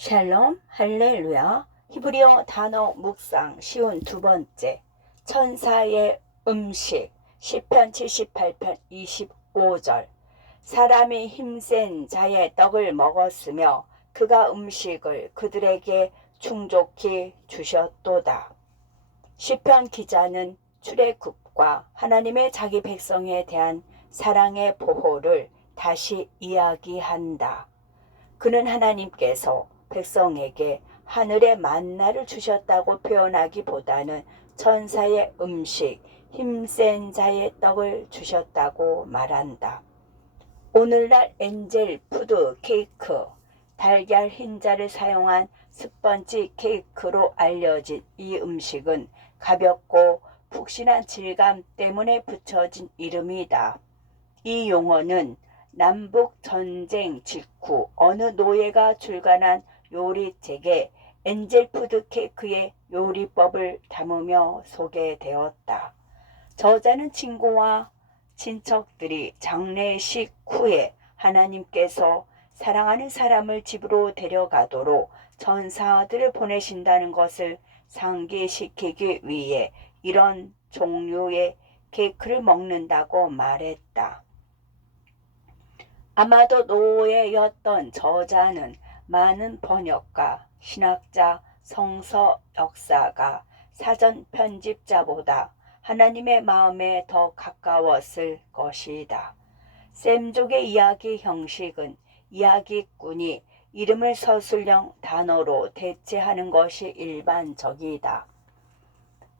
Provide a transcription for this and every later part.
샬롬 할렐루야. 히브리어 단어 묵상 쉬운 두 번째. 천사의 음식 시편 78편 25절. 사람이 힘센 자의 떡을 먹었으며 그가 음식을 그들에게 충족히 주셨도다. 시편 기자는 출애굽과 하나님의 자기 백성에 대한 사랑의 보호를 다시 이야기한다. 그는 하나님께서 백성에게 하늘의 만나를 주셨다고 표현하기보다는 천사의 음식, 힘센 자의 떡을 주셨다고 말한다. 오늘날 엔젤 푸드 케이크, 달걀 흰자를 사용한 스펀지 케이크로 알려진 이 음식은 가볍고 푹신한 질감 때문에 붙여진 이름이다. 이 용어는 남북 전쟁 직후 어느 노예가 출간한 요리책에 엔젤푸드 케이크의 요리법을 담으며 소개되었다. 저자는 친구와 친척들이 장례식 후에 하나님께서 사랑하는 사람을 집으로 데려가도록 천사들을 보내신다는 것을 상기시키기 위해 이런 종류의 케이크를 먹는다고 말했다. 아마도 노예였던 저자는 많은 번역가, 신학자, 성서 역사가, 사전 편집자보다 하나님의 마음에 더 가까웠을 것이다. 셈족의 이야기 형식은 이야기꾼이 이름을 서술형 단어로 대체하는 것이 일반적이다.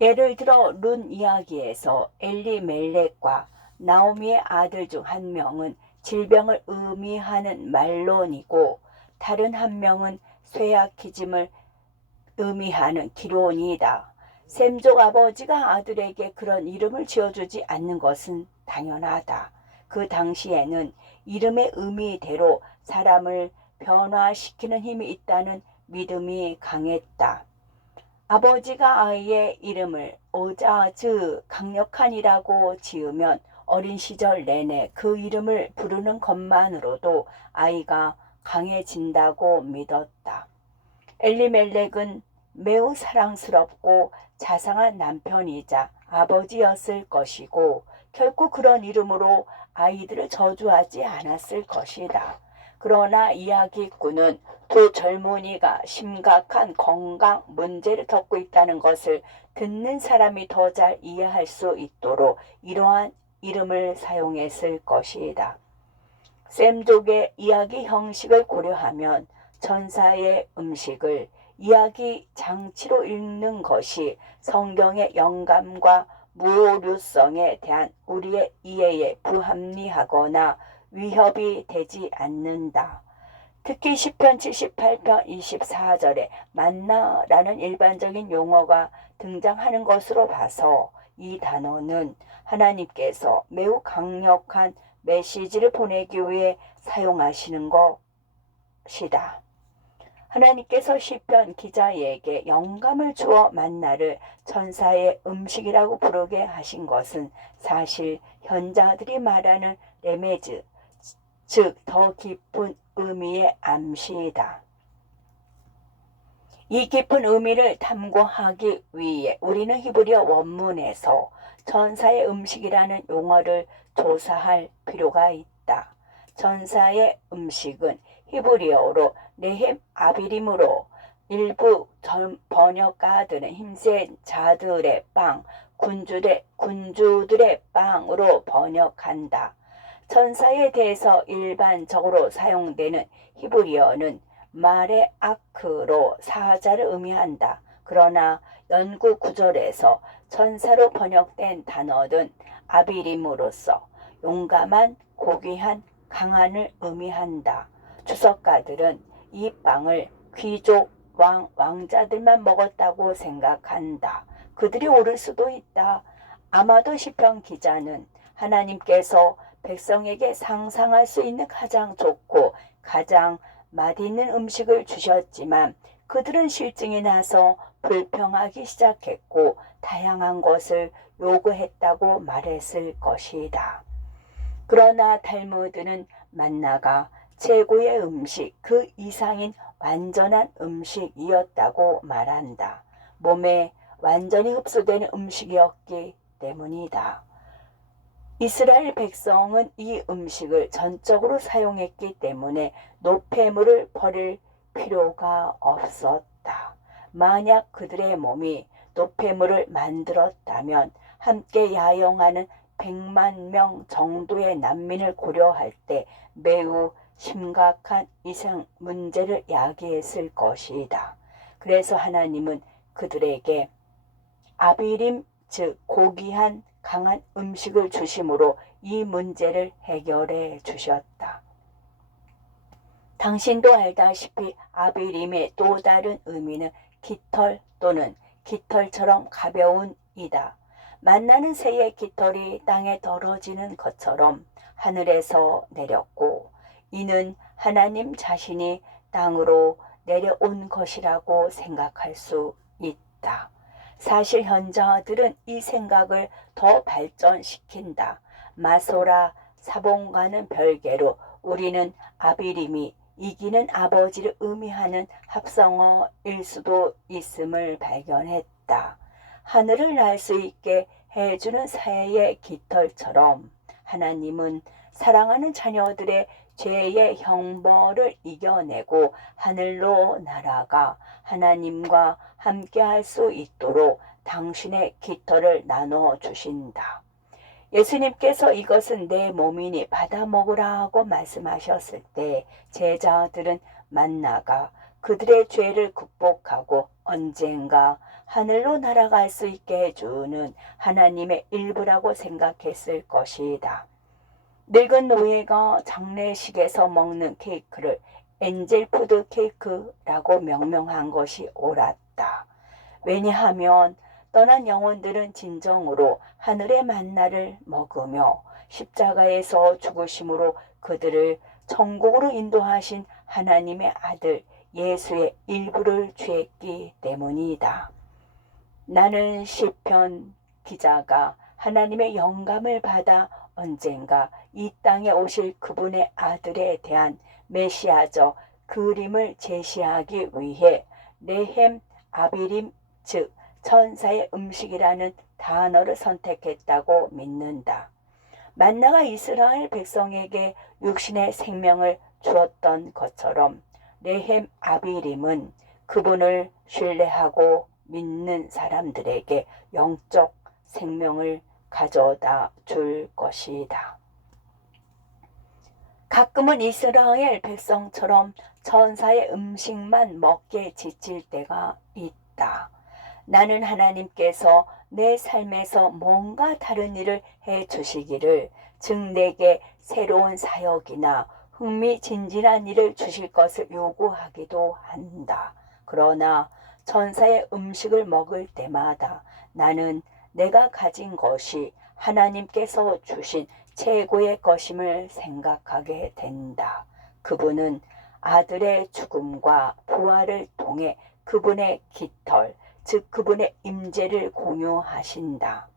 예를 들어 룬 이야기에서 엘리멜렉과 나오미의 아들 중 한 명은 질병을 의미하는 말론이고 다른 한 명은 쇠약해짐을 의미하는 기론이다. 셈족 아버지가 아들에게 그런 이름을 지어주지 않는 것은 당연하다. 그 당시에는 이름의 의미대로 사람을 변화시키는 힘이 있다는 믿음이 강했다. 아버지가 아이의 이름을 오자즈 강력한이라고 지으면 어린 시절 내내 그 이름을 부르는 것만으로도 아이가 강해진다고 믿었다. 엘리멜렉은 매우 사랑스럽고 자상한 남편이자 아버지였을 것이고 결코 그런 이름으로 아이들을 저주하지 않았을 것이다. 그러나 이야기꾼은 두 젊은이가 심각한 건강 문제를 겪고 있다는 것을 듣는 사람이 더 잘 이해할 수 있도록 이러한 이름을 사용했을 것이다. 셈족의 이야기 형식을 고려하면 천사의 음식을 이야기 장치로 읽는 것이 성경의 영감과 무오류성에 대한 우리의 이해에 부합리하거나 위협이 되지 않는다. 특히 시편 78편 24절에 만나라는 일반적인 용어가 등장하는 것으로 봐서 이 단어는 하나님께서 매우 강력한 메시지를 보내기 위해 사용하시는 것이다. 하나님께서 시편 기자에게 영감을 주어 만나를 천사의 음식이라고 부르게 하신 것은 사실 현자들이 말하는 레메즈, 즉 더 깊은 의미의 암시이다. 이 깊은 의미를 탐구하기 위해 우리는 히브리어 원문에서 천사의 음식이라는 용어를 조사할 필요가 있다. 천사의 음식은 히브리어로 네헴 아비림으로 일부 번역가들은 힘센 자들의 빵, 군주들의 빵으로 번역한다. 천사에 대해서 일반적으로 사용되는 히브리어는 말의 아크로 사자를 의미한다. 그러나 연구 구절에서 천사로 번역된 단어는 아비림으로서 용감한, 고귀한, 강한을 의미한다. 주석가들은 이 빵을 귀족, 왕자들만 먹었다고 생각한다. 그들이 옳을 수도 있다. 아마도 시편 기자는 하나님께서 백성에게 상상할 수 있는 가장 좋고 가장 맛있는 음식을 주셨지만 그들은 실증이 나서 불평하기 시작했고 다양한 것을 요구했다고 말했을 것이다. 그러나 탈무드는 만나가 최고의 음식, 그 이상인 완전한 음식이었다고 말한다. 몸에 완전히 흡수되는 음식이었기 때문이다. 이스라엘 백성은 이 음식을 전적으로 사용했기 때문에 노폐물을 버릴 필요가 없었다. 만약 그들의 몸이 노폐물을 만들었다면 함께 야영하는 100만 명 정도의 난민을 고려할 때 매우 심각한 이상 문제를 야기했을 것이다. 그래서 하나님은 그들에게 아비림, 즉 고귀한 강한 음식을 주심으로 이 문제를 해결해 주셨다. 당신도 알다시피 아비림의 또 다른 의미는 깃털 또는 깃털처럼 가벼운 이다. 만나는 새의 깃털이 땅에 떨어지는 것처럼 하늘에서 내렸고, 이는 하나님 자신이 땅으로 내려온 것이라고 생각할 수 있다. 사실 현자들은 이 생각을 더 발전시킨다. 마소라 사본과는 별개로 우리는 아비림이 이기는 아버지를 의미하는 합성어일 수도 있음을 발견했다. 하늘을 날 수 있게 해주는 새의 깃털처럼 하나님은 사랑하는 자녀들의 죄의 형벌을 이겨내고 하늘로 날아가 하나님과 함께할 수 있도록 당신의 깃털을 나눠 주신다. 예수님께서 이것은 내 몸이니 받아 먹으라 하고 말씀하셨을 때 제자들은 만나가 그들의 죄를 극복하고 언젠가 하늘로 날아갈 수 있게 해주는 하나님의 일부라고 생각했을 것이다. 늙은 노예가 장례식에서 먹는 케이크를 엔젤푸드 케이크라고 명명한 것이 옳았다. 왜냐하면 떠난 영혼들은 진정으로 하늘의 만나를 먹으며 십자가에서 죽으심으로 그들을 천국으로 인도하신 하나님의 아들 예수의 일부를 취했기 때문이다. 나는 시편 기자가 하나님의 영감을 받아 언젠가 이 땅에 오실 그분의 아들에 대한 메시아적 그림을 제시하기 위해 레헴 아비림, 즉 천사의 음식이라는 단어를 선택했다고 믿는다. 만나가 이스라엘 백성에게 육신의 생명을 주었던 것처럼 레헴 아비림은 그분을 신뢰하고 믿는 사람들에게 영적 생명을 가져다 줄 것이다. 가끔은 이스라엘 백성처럼 천사의 음식만 먹게 지칠 때가 있다. 나는 하나님께서 내 삶에서 뭔가 다른 일을 해 주시기를, 즉 내게 새로운 사역이나 흥미진진한 일을 주실 것을 요구하기도 한다. 그러나 천사의 음식을 먹을 때마다 나는 내가 가진 것이 하나님께서 주신 최고의 것임을 생각하게 된다. 그분은 아들의 죽음과 부활을 통해 그분의 깃털, 즉 그분의 임재를 공유하신다.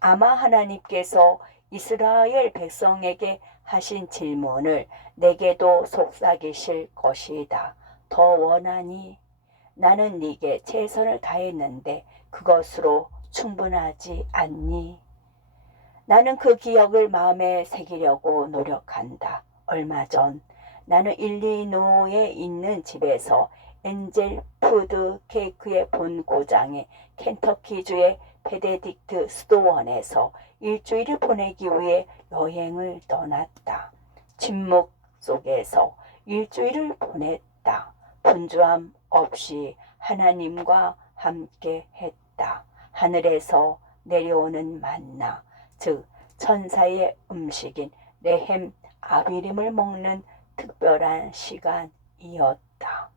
아마 하나님께서 이스라엘 백성에게 하신 질문을 내게도 속삭이실 것이다. 더 원하니? 나는 네게 최선을 다했는데 그것으로 충분하지 않니? 나는 그 기억을 마음에 새기려고 노력한다. 얼마 전 나는 일리노이에 있는 집에서 엔젤 푸드 케이크의 본고장인 켄터키주의 베네딕트 수도원에서 일주일을 보내기 위해 여행을 떠났다. 침묵 속에서 일주일을 보냈다. 분주함 없이 하나님과 함께 했다. 하늘에서 내려오는 만나, 즉 천사의 음식인 레헴 아비림을 먹는 특별한 시간이었다.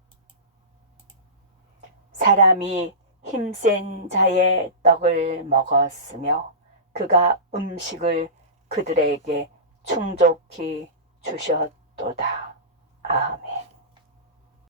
사람이 힘센 자의 떡을 먹었으며 그가 음식을 그들에게 충족히 주셨도다. 아멘.